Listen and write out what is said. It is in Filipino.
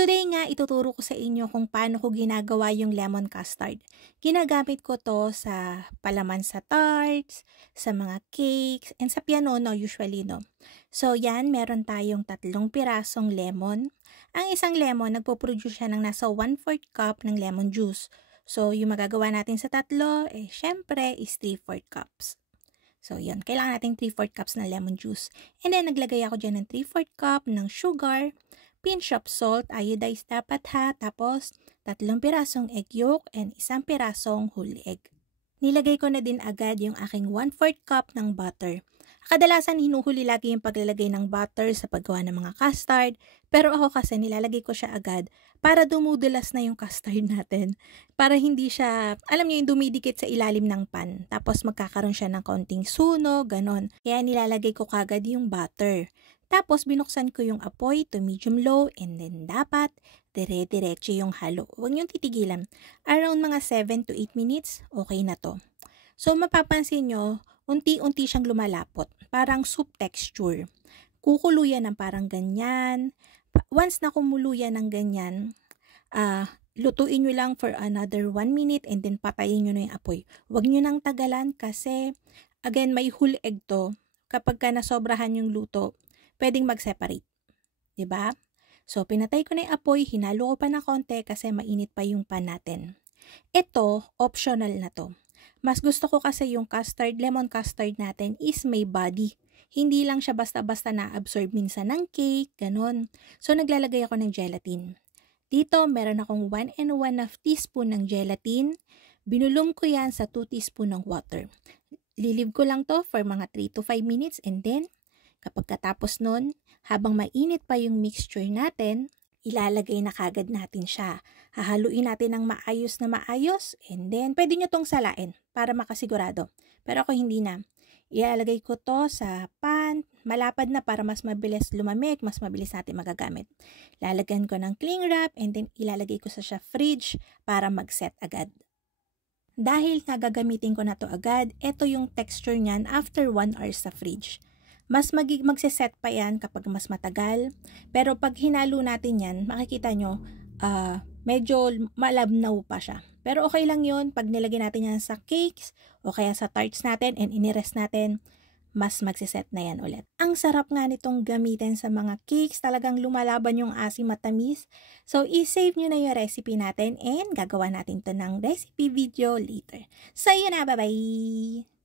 Today nga, ituturo ko sa inyo kung paano ko ginagawa yung lemon custard. Ginagamit ko to sa palaman sa tarts, sa mga cakes, and sa pianono usually, no? So, yan, meron tayong 3 pirasong lemon. Ang isang lemon, nagpo-produce siya ng nasa 1/4 cup ng lemon juice. So, yung magagawa natin sa tatlo, syempre, is 3/4 cups. So, yun. Kailangan natin 3/4 cups ng lemon juice. And then, naglagay ako dyan ng 3/4 cup ng sugar, pinch of salt, iodized dapat ha, tapos 3 pirasong egg yolk and 1 pirasong whole egg. Nilagay ko na din agad yung aking 1/4 cup ng butter. Kadalasan hinuhuli lagi yung paglalagay ng butter sa paggawa ng mga custard, pero ako kasi nilalagay ko siya agad para dumudulas na yung custard natin. Para hindi siya, alam niyo yung dumidikit sa ilalim ng pan, tapos magkakaroon siya ng kaunting sunog, ganon. Kaya nilalagay ko kagad yung butter. Tapos binuksan ko yung apoy to medium low and then dapat dire-diretso yung halo. Huwag niyong titigilan. Around mga 7 to 8 minutes, okay na to. So mapapansin nyo, unti-unti siyang lumalapot. Parang soup texture. Kukuluyan ng parang ganyan. Once na kumuluyan ng ganyan, lutuin nyo lang for another 1 minute and then patayin nyo na yung apoy. Huwag nyo nang tagalan kasi, again, may whole egg to. Kapag ka nasobrahan yung luto, pwedeng mag-separate. Diba? So, pinatay ko na yung apoy, hinalo ko pa na konti kasi mainit pa yung pan natin. Ito, optional na to. Mas gusto ko kasi yung custard, lemon custard natin is may body. Hindi lang siya basta-basta na-absorb minsan ng cake, ganon. So, naglalagay ako ng gelatin. Dito, meron akong 1 1/2 teaspoon ng gelatin. Binulong ko yan sa 2 teaspoon ng water. Lilive ko lang to for mga 3 to 5 minutes and then, kapag katapos nun, habang mainit pa yung mixture natin, ilalagay na kagad natin siya. Hahaluin natin ng maayos and then pwede nyo tong salain para makasigurado. Pero ako hindi na. Ilalagay ko to sa pan, malapad na para mas mabilis lumamig, mas mabilis natin magagamit. Lalagyan ko ng cling wrap and then ilalagay ko sa fridge para mag-set agad. Dahil gagamitin ko na to agad, ito yung texture niyan after 1 hour sa fridge. Mas magsiset pa yan kapag mas matagal. Pero pag hinalo natin yan, makikita nyo, medyo malabnaw pa siya. Pero okay lang yun pag nilagay natin yan sa cakes o kaya sa tarts natin and inirest natin, mas magsiset na yan ulit. Ang sarap nga nitong gamitin sa mga cakes, talagang lumalaban yung asim matamis. So, i-save nyo na yung recipe natin and gagawa natin to ng recipe video later. So, yun na, bye-bye!